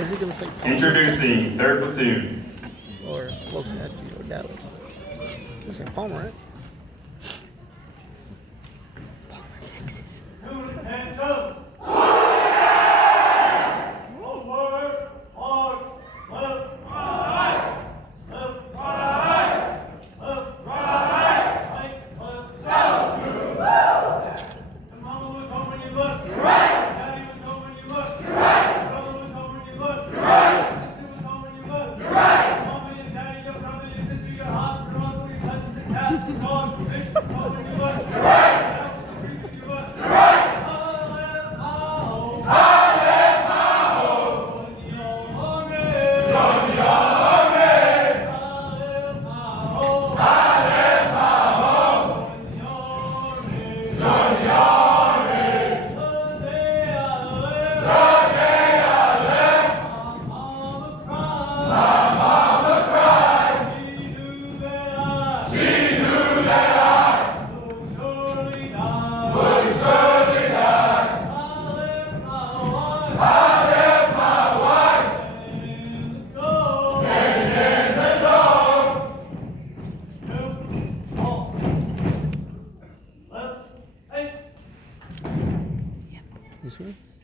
Is he gonna say Palmer, Introducing 3rd Platoon. or Waxahachie or Dallas? He'll say Palmer, right?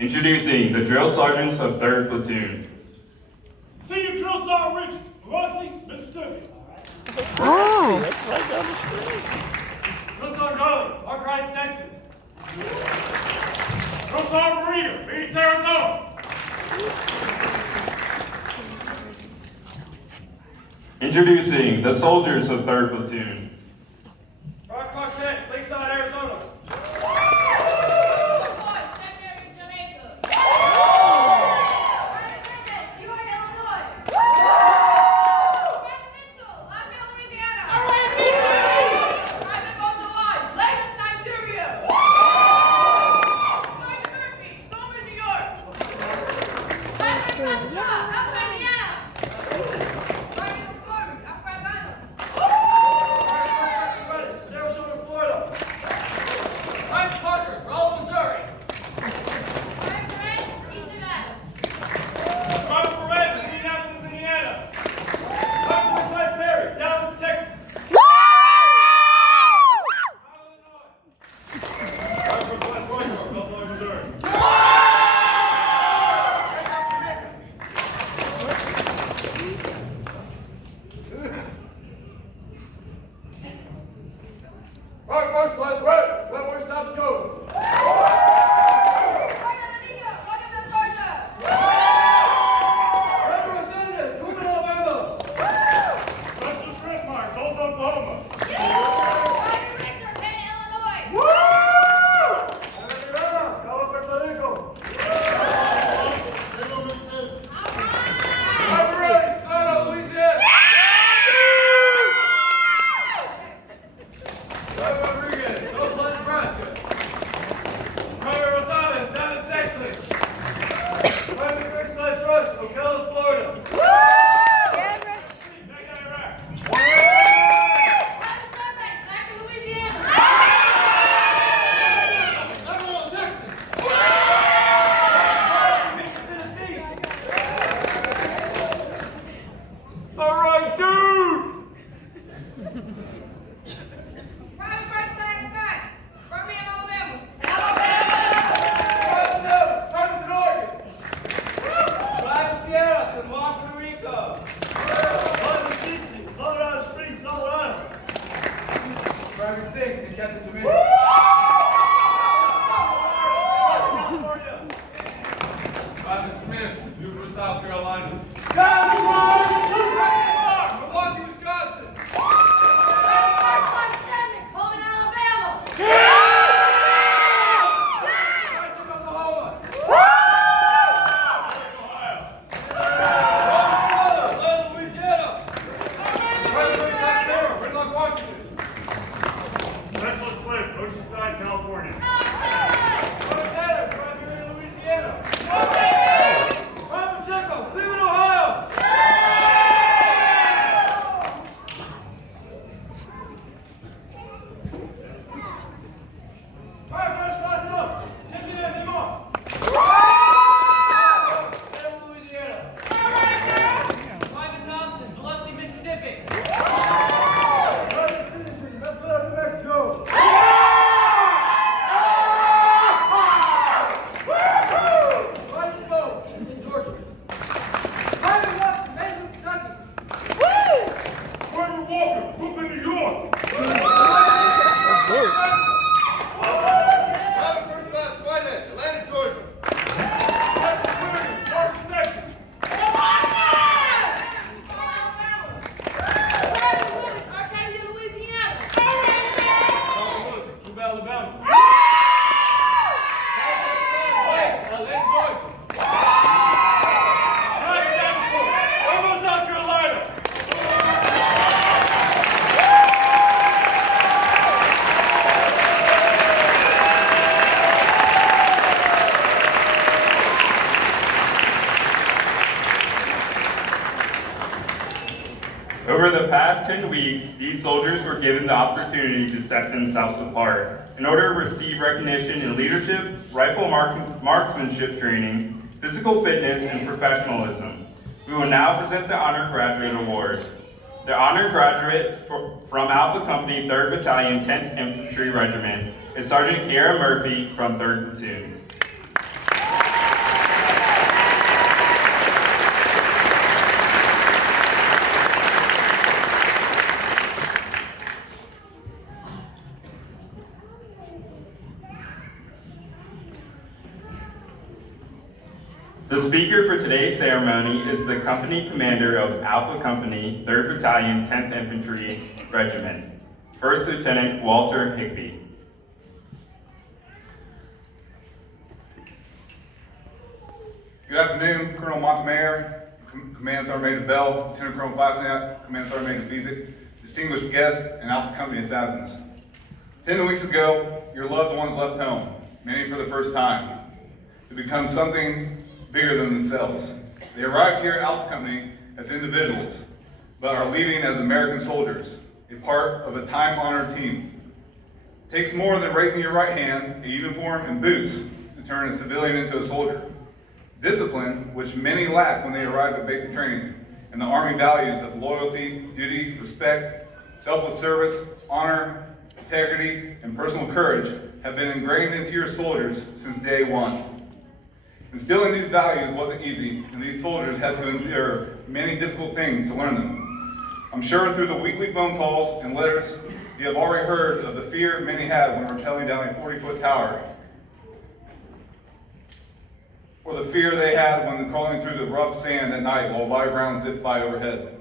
Introducing the drill sergeants of 3rd Platoon. Senior Drill Sergeant Richard, Biloxi, Mississippi. Oh, That's right down the street. Drill Sergeant Early, Arkwright, Texas. Drill Sergeant Marina, Phoenix, Arizona. Introducing the soldiers of 3rd Platoon. Rock Marquette, Lakeside, Arizona. past 10 weeks, these soldiers were given the opportunity to set themselves apart in order to receive recognition in leadership, rifle marksmanship training, physical fitness, and professionalism. We will now present the Honor Graduate Award. The Honor Graduate from Alpha Company, 3rd Battalion, 10th Infantry Regiment is Sergeant Kiera Murphy from 3rd Platoon. The speaker for today's ceremony is the company commander of Alpha Company, 3rd Battalion, 10th Infantry Regiment, 1st Lieutenant Walter Higby. Good afternoon, Colonel Montemayor, Command Sergeant Major Bell, Lieutenant Colonel Klasniak, Command Sergeant Major Bezic, distinguished guests, and Alpha Company assassins. 10 weeks ago, your loved ones left home, many for the first time, to become something bigger than themselves. They arrived here at Alpha Company as individuals, but are leaving as American soldiers, a part of a time-honored team. It takes more than raising your right hand, a uniform, and boots to turn a civilian into a soldier. Discipline, which many lack when they arrive at basic training, and the Army values of loyalty, duty, respect, selfless service, honor, integrity, and personal courage have been ingrained into your soldiers since day one. Instilling these values wasn't easy, and these soldiers had to endure many difficult things to learn them. I'm sure through the weekly phone calls and letters, you have already heard of the fear many have when rappelling down a 40-foot tower, or the fear they had when crawling through the rough sand at night while live rounds zipped by overhead.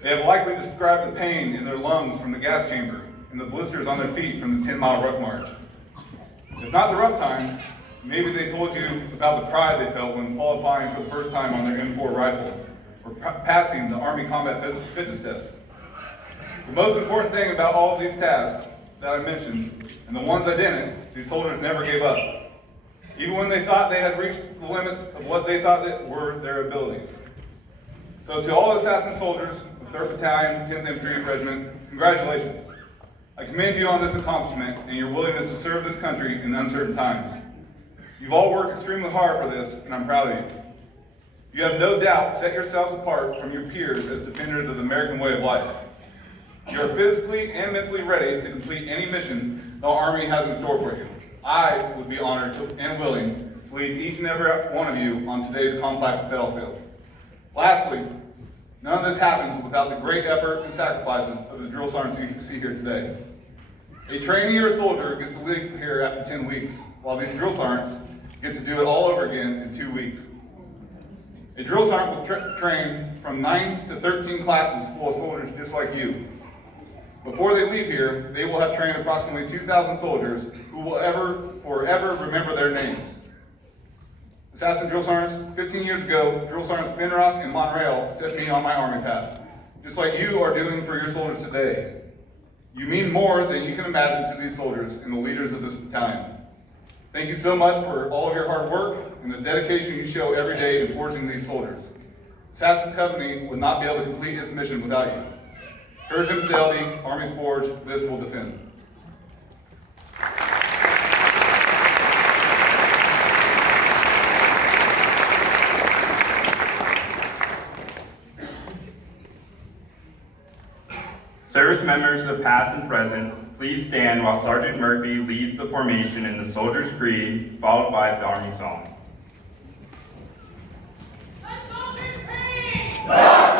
They have likely described the pain in their lungs from the gas chamber and the blisters on their feet from the 10-mile ruck march. If not the rough times, maybe they told you about the pride they felt when qualifying for the first time on their M4 rifle, or passing the Army Combat Fitness Test. The most important thing about all of these tasks that I mentioned, and the ones I didn't, these soldiers never gave up. Even when they thought they had reached the limits of what they thought that were their abilities. So to all assassin soldiers of 3rd Battalion, 10th Infantry Regiment, congratulations. I commend you on this accomplishment and your willingness to serve this country in uncertain times. You've all worked extremely hard for this, and I'm proud of you. You have no doubt set yourselves apart from your peers as defenders of the American way of life. You are physically and mentally ready to complete any mission the Army has in store for you. I would be honored and willing to lead each and every one of you on today's complex battlefield. Lastly, none of this happens without the great effort and sacrifices of the drill sergeants you see here today. A trainee or soldier gets to leave here after 10 weeks, while these drill sergeants get to do it all over again in 2 weeks. A drill sergeant will train from 9 to 13 classes full of soldiers just like you. Before they leave here, they will have trained approximately 2,000 soldiers who will forever remember their names. Assassin drill sergeants, 15 years ago, drill sergeants Finrock and Monreal set me on my Army path, just like you are doing for your soldiers today. You mean more than you can imagine to these soldiers and the leaders of this battalion. Thank you so much for all of your hard work and the dedication you show every day in forging these soldiers. Assassin Company would not be able to complete its mission without you. Courage and fidelity, Army's Forge, this will defend. Service members of past and present, please stand while Sergeant Murphy leads the formation in the Soldier's Creed, followed by the Army Song. The Soldier's Creed!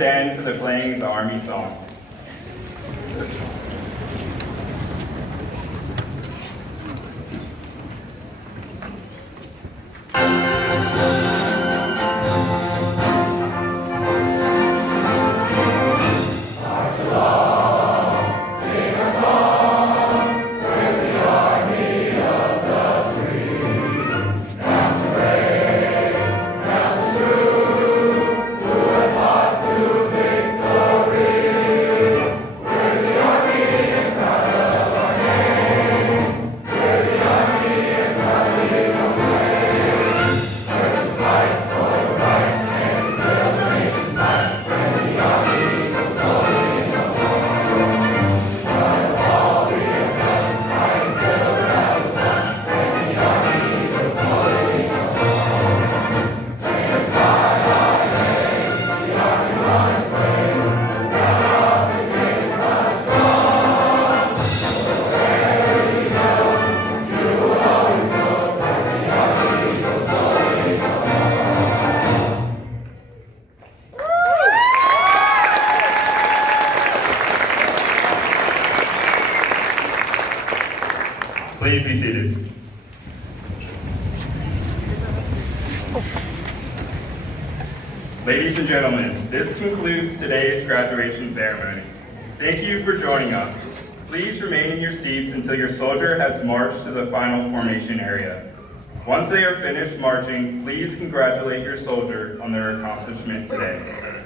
stand for the playing of the Army song. Please be seated. Ladies and gentlemen, this concludes today's graduation ceremony. Thank you for joining us. Please remain in your seats until your soldier has marched to the final formation area. Once they are finished marching, please congratulate your soldier on their accomplishment today.